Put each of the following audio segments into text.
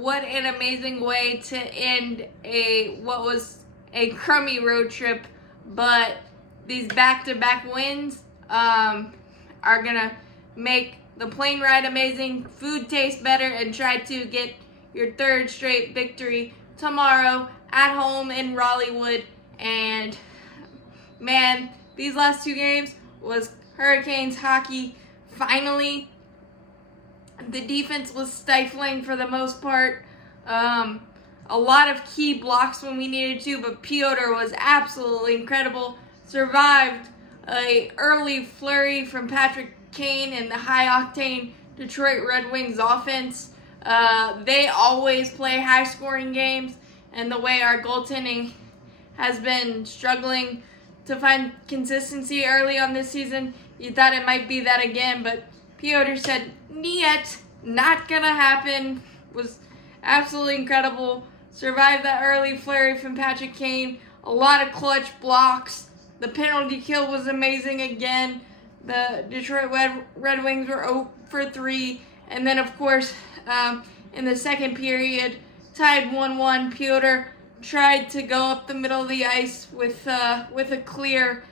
what an amazing way to end what was a crummy road trip, but these back-to-back wins are gonna make the plane ride amazing, food taste better, and try to get your third straight victory tomorrow at home in Raleighwood. And man, these last two games was Hurricanes hockey. Finally, the defense was stifling for the most part. A lot of key blocks when we needed to, but Piotr was absolutely incredible. Survived a early flurry from Patrick Kane and the high-octane Detroit Red Wings offense. They always play high-scoring games, and the way our goaltending has been struggling to find consistency early on this season, you thought it might be that again, but Piotr said, "Niet, not gonna happen." Was absolutely incredible. Survived that early flurry from Patrick Kane. A lot of clutch blocks. The penalty kill was amazing again. The Detroit Red Wings were 0 for 3. And then, of course, in the second period, tied 1-1. Piotr tried to go up the middle of the ice with a clear.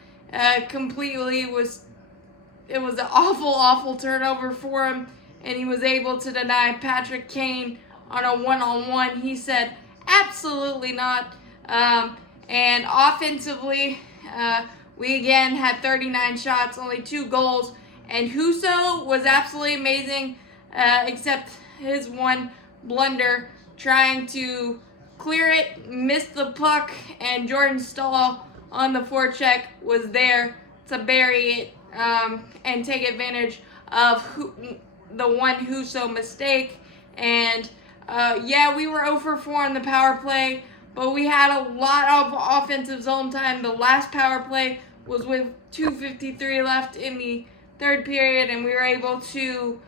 It was an awful turnover for him, and he was able to deny Patrick Kane on a one-on-one. He said, absolutely not. And offensively, we again had 39 shots, only 2 goals, and Husso was absolutely amazing, except his one blunder trying to clear it, missed the puck, and Jordan Stahl on the forecheck was there to bury it and take advantage of the one Husso mistake. And we were 0 for 4 on the power play, but we had a lot of offensive zone time. The last power play was with 2:53 left in the third period, and we were able to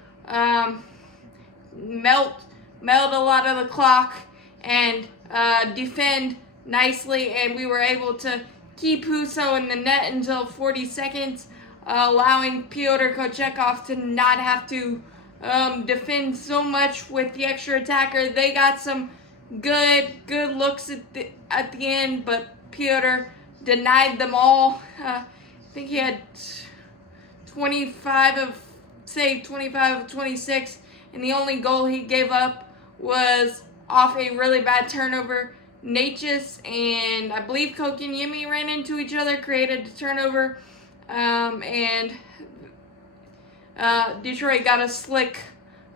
melt a lot of the clock and defend nicely, and we were able to keep Husso in the net until 40 seconds, allowing Pyotr Kochetkov to not have to defend so much with the extra attacker. They got some good looks at the end, but Pyotr denied them all. I think he had 25 of 26, and the only goal he gave up was off a really bad turnover. Natchez and I believe Kotkaniemi ran into each other, created a turnover, and Detroit got a slick,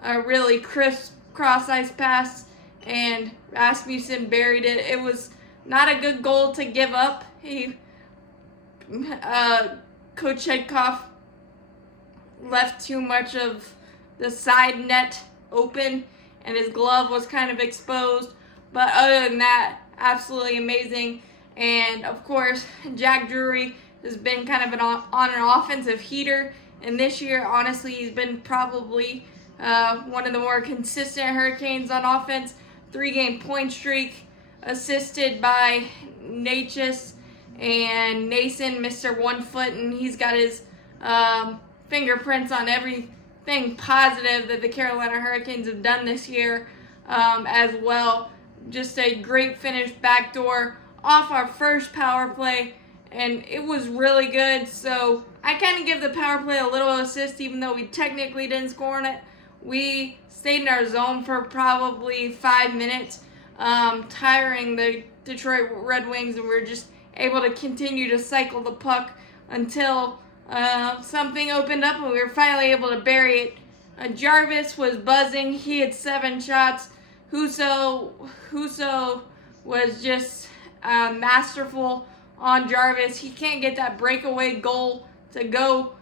really crisp cross-ice pass, and Rasmussen buried it. It was not a good goal to give up. Kochetkov left too much of the side net open, and his glove was kind of exposed. But other than that, absolutely amazing. And, of course, Jack Drury has been kind of on an offensive heater. And this year, honestly, he's been probably one of the more consistent Hurricanes on offense. 3-game point streak, assisted by Natchez and Nason, Mr. 1 foot, and he's got his fingerprints on everything positive that the Carolina Hurricanes have done this year as well. Just a great finish backdoor off our first power play, and it was really good. So I kind of give the power play a little assist, even though we technically didn't score on it. We stayed in our zone for probably 5 minutes, tiring the Detroit Red Wings, and we were just able to continue to cycle the puck until something opened up, and we were finally able to bury it. Jarvis was buzzing. He had 7 shots. Husso was just masterful on Jarvis. He can't get that breakaway goal to go.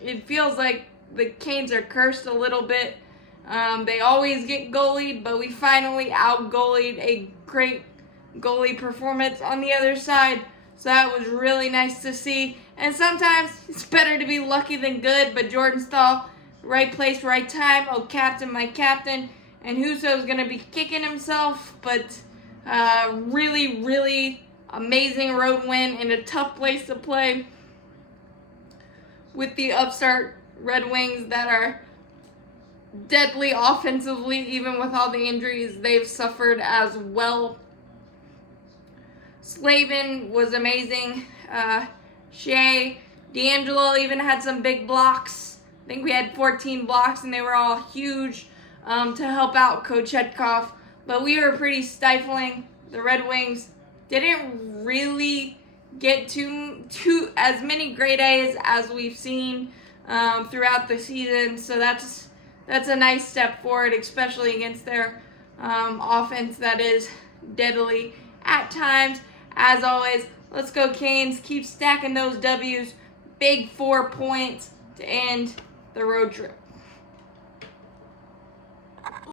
It feels like the Canes are cursed a little bit. They always get goalied, but we finally out-goalied a great goalie performance on the other side. So that was really nice to see. And sometimes it's better to be lucky than good, but Jordan Stahl, right place, right time. Oh, captain, my captain. And Husso's going to be kicking himself, but really amazing road win in a tough place to play with the upstart Red Wings that are deadly offensively, even with all the injuries they've suffered as well. Slavin was amazing. Shea, D'Angelo even had some big blocks. I think we had 14 blocks, and they were all huge to help out Kochetkov. But we were pretty stifling. The Red Wings didn't really get to as many grade A's as we've seen throughout the season. So that's a nice step forward, especially against their offense that is deadly at times. As always, let's go Canes. Keep stacking those W's. Big 4 points to end the road trip.